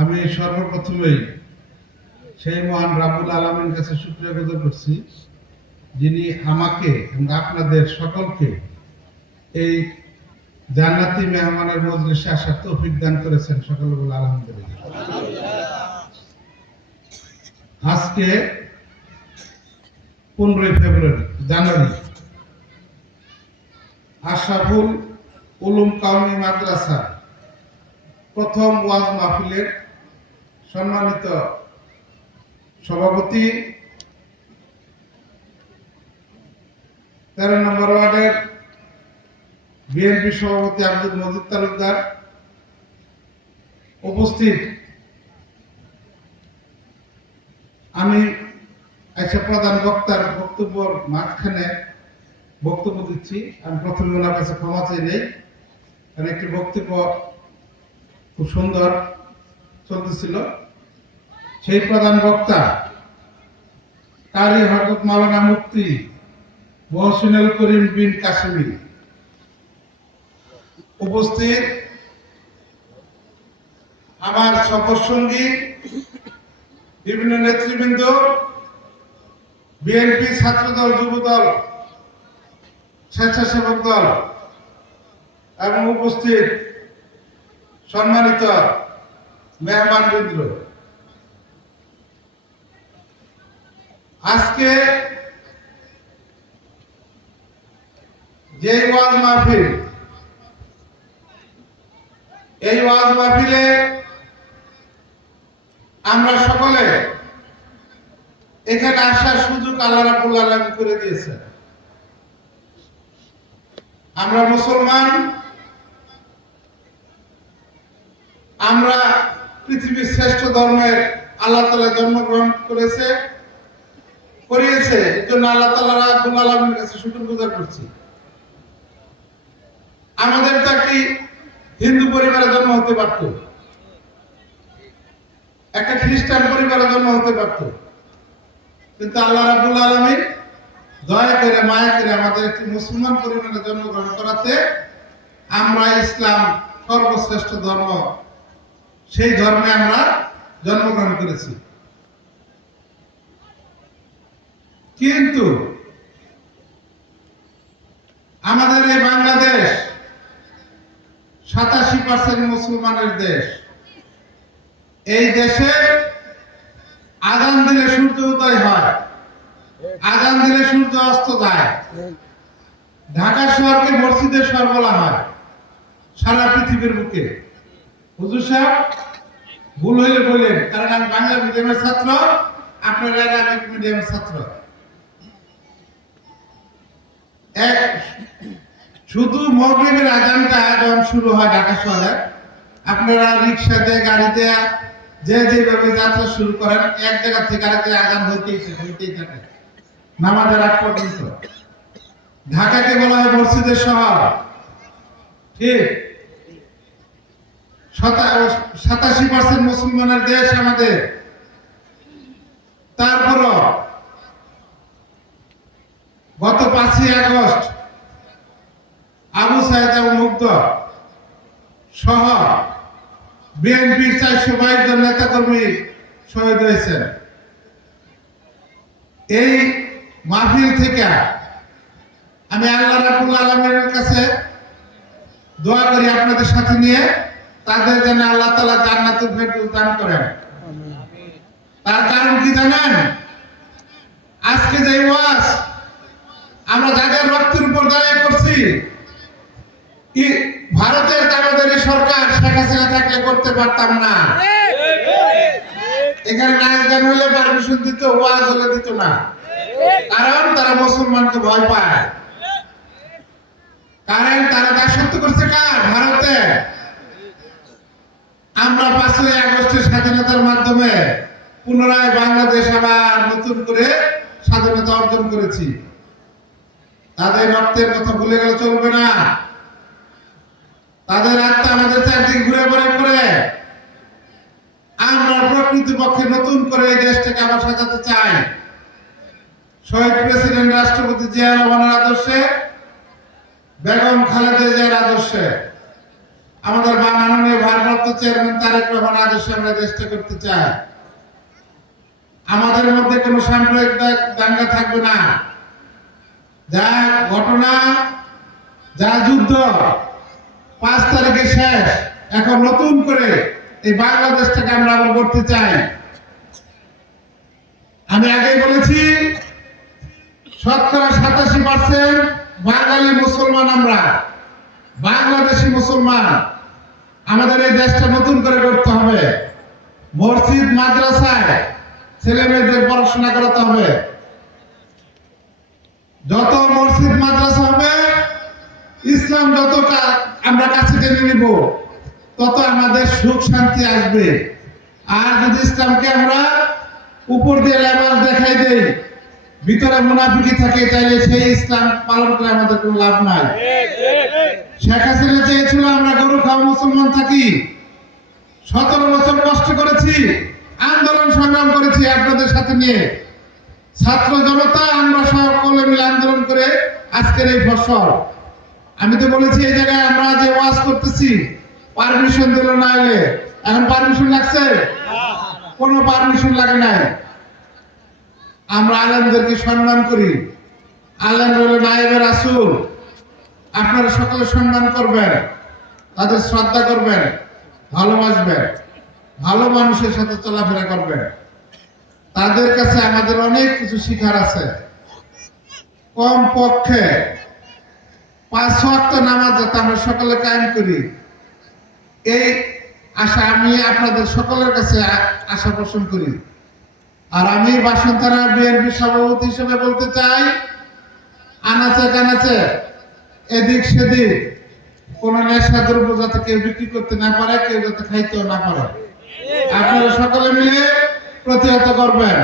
আমি সর্বপ্রথমেই সেই মহান রাব্বুল আলামিনের কাছে শুকরিয়া গুজার করছি, যিনি আমাকে এবং আপনাদের সকলকে এই জান্নাতি মেহমানের মজলিসে আসার তৌফিক দান করেছেন। সকলে বলে আলহামদুলিল্লাহ। আজকে 15 ফেব্রুয়ারি জানুয়ারি আশরাফুল উলুম কওমি মাদ্রাসা প্রথম ওয়াজ মাহফিলের সম্মানিত সভাপতি, 13 নম্বর ওয়ার্ডের বিএনপি সভাপতি আব্দুল মজিদ তালুকদার, উপস্থিত আমি প্রধান বক্তার বক্তব্যের মাঝখানে বক্তব্য দিচ্ছি। আমি প্রথমে ওনার কাছে ক্ষমা চাই নেই, কারণ একটি বক্তব্য খুব সুন্দর চলতেছিল। সেই প্রধান বক্তা কারি হযরত মাওলানা মুফতি মহসিনুল করিম বিন কাসেমি, উপস্থিত আমার সফরসঙ্গী বিভিন্ন নেতৃবৃন্দ, বিএনপি ছাত্রদল, যুবদল, স্বেচ্ছাসেবক দল এবং উপস্থিত সম্মানিত মেহমানবৃন্দ, আজকে যে ওয়াজ মাহফিল, এই ওয়াজ মাহফিলে আমরা সকলে এখানে আসার সুযোগ আল্লাহ রাব্বুল আলামিন করে দিয়েছে। আমরা মুসলমান, আমরা পৃথিবীর শ্রেষ্ঠ ধর্মের আল্লাহ তাআলা জন্মগ্রহণ করিয়েছে, এর জন্য আল্লাহ তাআলা রাব্বুল আলামিনের কাছে শুকরগুজার করছি। আমাদের তো একটি হিন্দু পরিবারে জন্ম হতে পারত, একটা খ্রিস্টান পরিবারে জন্ম হতে পারত, কিন্তু আল্লাহ রাব্বুল আলামিন দয়া করে মায়া করে আমাদের একটি মুসলমান পরিবারে জন্মগ্রহণ করাতে আমরা ইসলাম সর্বশ্রেষ্ঠ ধর্ম, সেই ধর্মে আমরা জন্মগ্রহণ করেছি। কিন্তু আমাদের এই বাংলাদেশ 87% মুসলমানের দেশ। এই দেশে আযান দিলে সূর্য উদয় হয়, আযান দিলে সূর্য অস্ত যায়। ঢাকা শহরকে মসজিদের শহর বলা হয় সারা পৃথিবীর বুকে। হুজুর সাহেব ভুল হইলে বললেন, কারণ আমি বাংলা মিডিয়ামের ছাত্র, আপনারা আরবিক মিডিয়ামের ছাত্র। শুধু মাগরিবের আযানটা যখন শুরু হয় ঢাকা শহরে, আপনারা রিক্সা দিয়ে, গাড়ি দিয়ে যেভাবে যাত্রা শুরু করেন, এক জায়গা থেকে আরেক জায়গায় আযান হইতেই থাকে নামাজের আগ পর্যন্ত। ঢাকাকে বলা হয় মসজিদের শহর, ঠিক। 87% মুসলমানের দেশ আমাদের। তারপরও গত 5ই আগস্ট আবু সাইদ এবং মুগ্ধ সহ বিএনপির 422 জন নেতা কর্মী শহীদ হয়েছেন। এই মাহফিল থেকে আমি আল্লাহ রাব্বুল আলামিনের কাছে দোয়া করি আপনাদের সাথে নিয়ে, তাদের যেন আল্লাহ তাআলা জান্নাতুল ফেরদৌস দান করেন। তার কারণ কি জানেন? আজকে যে ওয়াজ আমরা যাদের রক্তের উপর দাঁড়িয়ে করছি, কি ভারতের দাবিদারি সরকার শেখ হাসিনা থাকলে করতে পারতাম না। এখানে নাচ গান হলে পারমিশন দিত, ওয়াজ হলে দিত না, কারণ তারা মুসলমানকে ভয় পায়। কারণ তারা দাসত্ব করছে কার? ভারতে। আমরা 5ই আগস্টের স্বাধীনতার মাধ্যমে পুনরায় বাংলাদেশ আবার নতুন করে স্বাধীনতা অর্জন করেছি। তাদের রক্তের কথা ভুলে গেলে চলবে না। তাদের আত্মা আমাদের চারদিকে ঘুরে করে আমরা প্রকৃতপক্ষে নতুন করে এই দেশটাকে আবার সাজাতে চাই। শহীদ প্রেসিডেন্ট রাষ্ট্রপতি জিয়া রহমানের আদর্শে, বেগম খালেদা জিয়ার আদর্শে আমাদের মাননীয় ভারপ্রাপ্ত চেয়ারম্যান তারেক রহমান আদর্শে আমরা দেশটা করতে চাই। আমাদের মধ্যে কোনো সাম্প্রদায়িক দাঙ্গা থাকবে না। যা ঘটনা, যা যুদ্ধ 5 তারিখে শেষ, এখন নতুন করে এই বাংলাদেশটাকে আমরা আবার করতে চাই। আমি আগেই বলেছি 87% বাঙালি মুসলমান, আমরা বাংলাদেশি মুসলমান। আমাদের এই দেশটা নতুন করে করতে হবে। মসজিদ মাদ্রাসায় ছেলে মেয়েদের পড়াশোনা করাতে হবে। যত মসজিদ মাদ্রাসা হবে, ইসলাম যতটা আমরা কাছে টেনে নিব, তত আমাদের সুখ শান্তি আসবে। আর যদি ইসলামকে আমরা উপর দিয়ে লেবাস দেখাই দেই, ভিতরে মুনাফিকি থাকে, তাইলে সেই ইসলাম পালন করে আমাদের কোনো লাভ নাই। শেখ হাসিনা চেয়েছিল আমরা গরু খাওয়া মুসলমান থাকি। 17 বছর কষ্ট করেছি, আন্দোলন সংগ্রাম করেছি আপনাদের সাথে নিয়ে। ছাত্র জনতা আমরা সকলে মিলে আন্দোলন করে আজকের এই ফসল। আমি তো বলেছি এই জায়গায় আমরা যে ওয়াজ করতেছি, পারমিশন দিল না এলে। এখন পারমিশন লাগছে? কোনো পারমিশন লাগে নাই। আমরা আলেমদেরকে সম্মান করি। আলেম হলো নায়েবে রাসূল। আপনারা সকলে সম্মান করবেন, তাদের শ্রদ্ধা করবেন, ভালোবাসবেন, ভালো মানুষের সাথে চলাফেরা করবেন। তাদের কাছে আমাদের অনেক কিছু শিখার আছে। কম পক্ষে 5 ওয়াক্ত নামাজ যাতে আমরা সকলে কায়েম করি, এই আশা আমি আপনাদের সকলের কাছে আশা পোষণ করি। আর আমি বাসন থানা বিএনপি সভাপতি হিসেবে বলতে চাই, আনাচে কানাচে এদিক সেদিক কোন নেশা দ্রব্য যাতে কেউ বিক্রি করতে না পারে, কেউ যাতে খাইতেও না পারে, আপনারা সকলে মিলে প্রতিহত করবেন।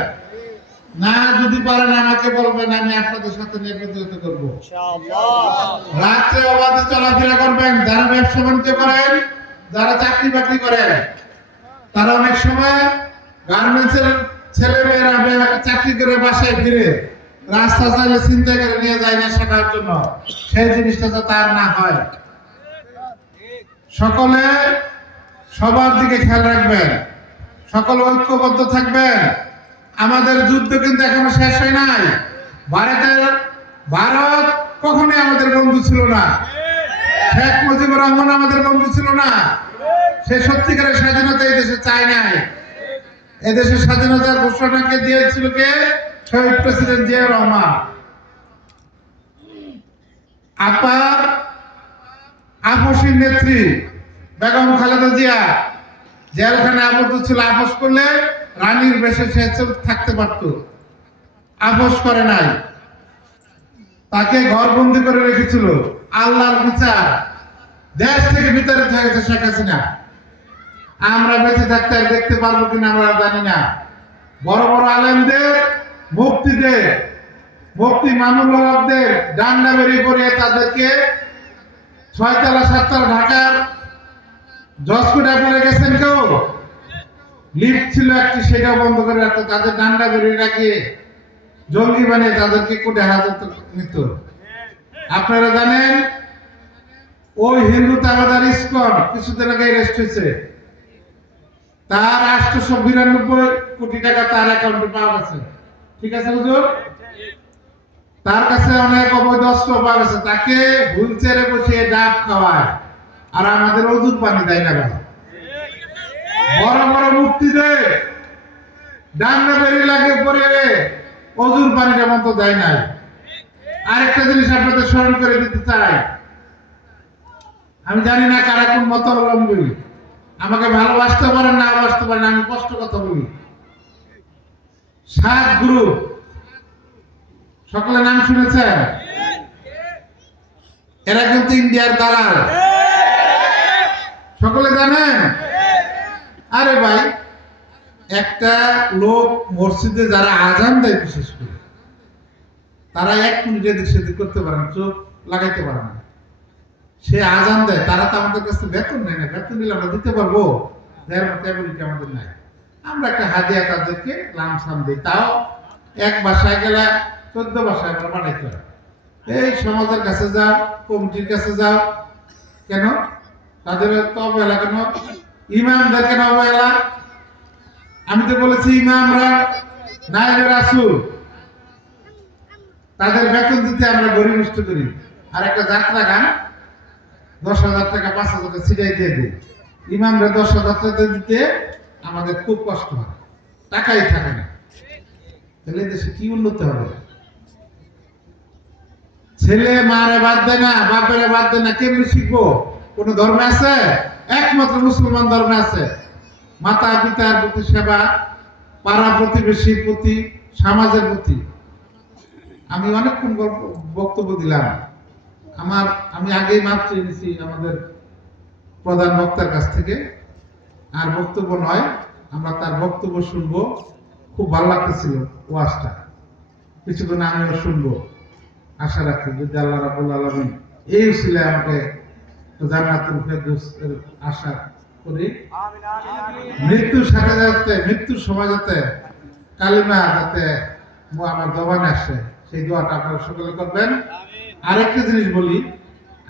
না যদি পারেন আমাকে বলবেন, আমি আপনাদের সাথে নিয়ে প্রতিহত করবো। রাত্রে অবাধে চলাফেরা করবেন। যারা ব্যবসা বাণিজ্য করেন, যারা চাকরি বাকরি করেন, তারা অনেক সময় গার্মেন্টসের ছেলে মেয়েরা চাকরি করে বাসায় ফিরে রাস্তা চাইলে চিন্তা করে নিয়ে যায় না শেখার জন্য। সেই জিনিসটা তো তার না হয়। সকলে সবার দিকে খেয়াল রাখবেন, সকল ঐক্যবদ্ধ থাকবেন। আমাদের যুদ্ধ কিন্তু এখনো শেষ হয় নাই। ভারত কখনোই আমাদের বন্ধু ছিল না। শেখ মুজিবুর রহমান আমাদের বন্ধু ছিল না। সে সত্যিকারের স্বাধীনতা এই দেশে চায় নাই। এদেশের স্বাধীনতার ঘোষণাকে দিয়েছিল কে? শহীদ প্রেসিডেন্ট জিয়া রহমান। আপার আপসীর নেত্রী বেগম খালেদা জিয়া জেলখানে আবদ্ধ ছিল। আপোষ করলে রানীর বেশে সে থাকতে পারত, আপোষ করে নাই। তাকে ঘরবন্দি করে রেখেছিল। আল্লাহর বিচার, দেশ থেকে বিতাড়িত হয়ে গেছে শেখ হাসিনা। আমরা বেঁচে থাকতে আর দেখতে পারবো কিনা আমরা জানি না। বড় বড় আলেমদের, মুফতিদের, মুফতি মামুনুল হকদের ডান্ডা বেরিয়ে করে তাদেরকে 6 তলা 7 তলা ঢাকার জজকোর্টে পড়ে গেছেন। কেউ লিফট ছিল একটি, সেটাও বন্ধ করে রাখতো। তাদের ডান্ডা বেরিয়ে রাখিয়ে জঙ্গি বানিয়ে তাদেরকে কোর্টে হাজত নিত। আপনারা জানেন ওই হিন্দু তাবাদার ইসকন কিছুদিন আগে অ্যারেস্ট হয়েছে। তার 892 কোটি টাকা তার অ্যাকাউন্টে পাওয়া গেছে। ঠিক আছে হুজুর? তার কাছে অনেক অবৈধ অস্ত্র পাওয়া গেছে। তাকে হুইল চেয়ারে বসিয়ে ডাব খাওয়ায়, আর আমাদের ওজুর পানি দেয় না। ভাই, বড় বড় মুক্তিদের ডান্ডা বেরিয়ে লাগে পরে ওজুর পানিটা মতো দেয় নাই। আরেকটা জিনিস আপনাদের স্মরণ করে দিতে চাই। আমি জানি না কারা কোন মত অবলম্বী, আমাকে ভালোবাসতে পারেন না বাসতে পারেন, আমি কষ্ট কথা বলি। 7 গ্রুপ, সকলে নাম শুনেছেন? এরা কিন্তু ইন্ডিয়ার দালাল, সকলে জানেন? আরে ভাই, একটা লোক মসজিদে যারা আজান দেয়, বিশেষ করে তারা 1 মিনিট এদিক সেদিক করতে পারে না, চোখ লাগাইতে পারে না। সে আজান দেয়, তারা তো আমাদের কাছে বেতন নেয় না। বেতন দিলে আমরা দিতে পারবো? আমাদের নাই। আমরা একটা হাদিয়া তাদেরকে লামসাম দিই, তাও 1 বাসায় গেলে 14 বাসায় আমরা পাঠাইতে হয়। এই সমাজের কাছে যাও, কমিটির কাছে যাও। কেন? তাদের তো অবহেলা কেন? ইমামদের কেন অবহেলা? আমি তো বলেছি ইমামরা নায়েবে রাসূল, তাদের বেতন দিতে আমরা গরিষ্ঠ করি। আর একটা যাত্রা গান 10,000 টাকা 5,000 টাকা ছিটাই দিয়ে দিই, ইমামরা 10,000 টাকা দিতে আমাদের খুব কষ্ট হয়, টাকাই থাকে না। তাহলে দেশে কি উন্নতি হবে? ছেলে মারে বাদ দেয় না, বাপের বাদ দেয় না, কেমনি শিখবো? কোন ধর্মে আছে? একমাত্র মুসলমান ধর্মে আছে মাতা পিতার প্রতি সেবা, পাড়া প্রতিবেশীর প্রতি, সমাজের প্রতি। আমি অনেকক্ষণ বক্তব্য দিলাম। আমি আগেই মাপ চেয়ে নিছি আমাদের প্রধান বক্তার কাছ থেকে, আর বক্তব্য নয়, আমরা তার বক্তব্য শুনবো। খুব ভালো লাগতেছিল ওয়াজটা, কিছুক্ষণ আমিও শুনবো। আশা রাখি যদি আল্লাহ রাব্বুল আলামিন এই উসিলায় আমাকে জান্নাতুল ফেরদৌসের আশা করি। মৃত্যুর সাথে যাতে, মৃত্যুর সময় যাতে কালিমা যাতে আমার জবানে আসে, সেই দোয়াটা আপনারা সকলে করবেন। আরেকটা জিনিস বলি,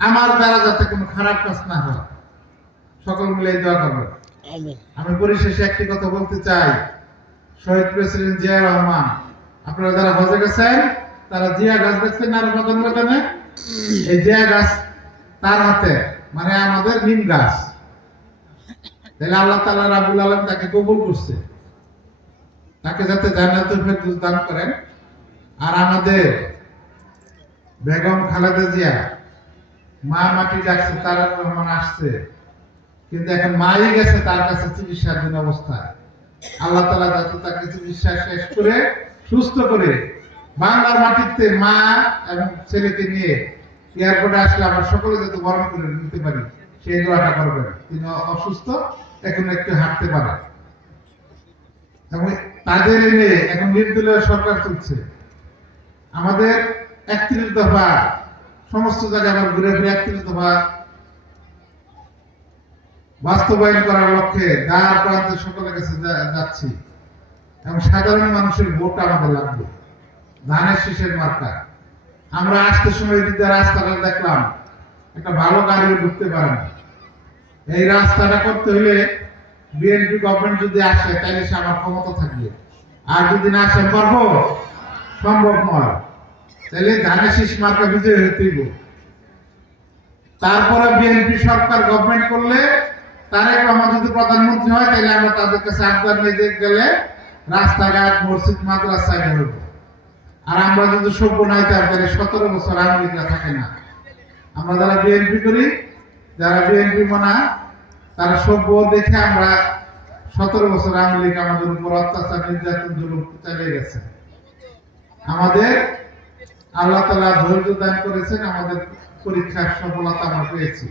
আমার দ্বারা যাতে কোনো খারাপ কাজ না হয়, সকল মিলে এই দোয়া করবেন। আমি পরিশেষে একটি কথা বলতে চাই, শহীদ প্রেসিডেন্ট জিয়া রহমান, আপনারা যারা হজে গেছেন তারা জিয়া গাছ দেখছেন না? রমাদান ময়দানে এই জিয়া গাছ তার হাতে, মানে আমাদের নিম গাছ। তাহলে আল্লাহ তাআলা রাব্বুল আলামিন তাকে কবুল করছে, তাকে যাতে জান্নাতুল ফেরদৌস দান করেন। আর আমাদের বেগম খালেদা জিয়া, মা মাটি ডাকছে, তারেক রহমান আসছে, কিন্তু এখন মাই গেছে তার কাছে চিকিৎসাধীন অবস্থায়। আল্লাহ তাআলা যাতে তাকে চিকিৎসা শেষ করে সুস্থ করে বাংলার মাটিতে মা এবং ছেলেকে নিয়ে এয়ারপোর্টে আসলে আমরা সকলে যাতে বরণ করে নিতে পারি, সেই দোয়াটা করবেন। তিনি অসুস্থ, এখন একটু হাঁটতে পারে, এবং তাদের এনে এখন নির্দলীয় সরকার চলছে। আমাদের 31 দফা সমস্ত জায়গায় আবার ঘুরে ঘুরে 31 দফা বাস্তবায়ন করার লক্ষ্যে দ্বার প্রান্তে সকলের কাছে যাচ্ছি, এবং সাধারণ মানুষের ভোট আমাদের লাগবে, ধানের শীষের মার্কা। আমরা আসতে সময় দিতে রাস্তাটা দেখলাম, একটা ভালো গাড়িও ঢুকতে পারে না। এই রাস্তাটা করতে হলে বিএনপি গভর্নমেন্ট যদি আসে তাহলে সে আমার ক্ষমতা থাকবে, আর যদি না আসে পারবো, সম্ভব নয়। তাহলে ধানের শীষ মার্কা বিজয় হইতেইব। তারপরে বিএনপি সরকার গভর্নমেন্ট করলে, তারেক রহমান যদি প্রধানমন্ত্রী হয়, তাহলে আমরা তাদের কাছে আবদার নিয়ে গেলে রাস্তাঘাট, মসজিদ, মাদ্রাসা হইব। আর আমরা যদি সভ্য নাই, তাহলে 17 বছর আওয়ামী লীগরা থাকে না। আমরা যারা বিএনপি করি, যারা বিএনপি মানা, তারা সভ্য দেখে আমরা 17 বছর আওয়ামী লীগ আমাদের উপর অত্যাচার, নির্যাতন, জুলুম চালিয়ে গেছে। আমাদের আল্লাহ তাআলা ধৈর্য দান করেছেন, আমাদের পরীক্ষার সফলতা আমরা পেয়েছি।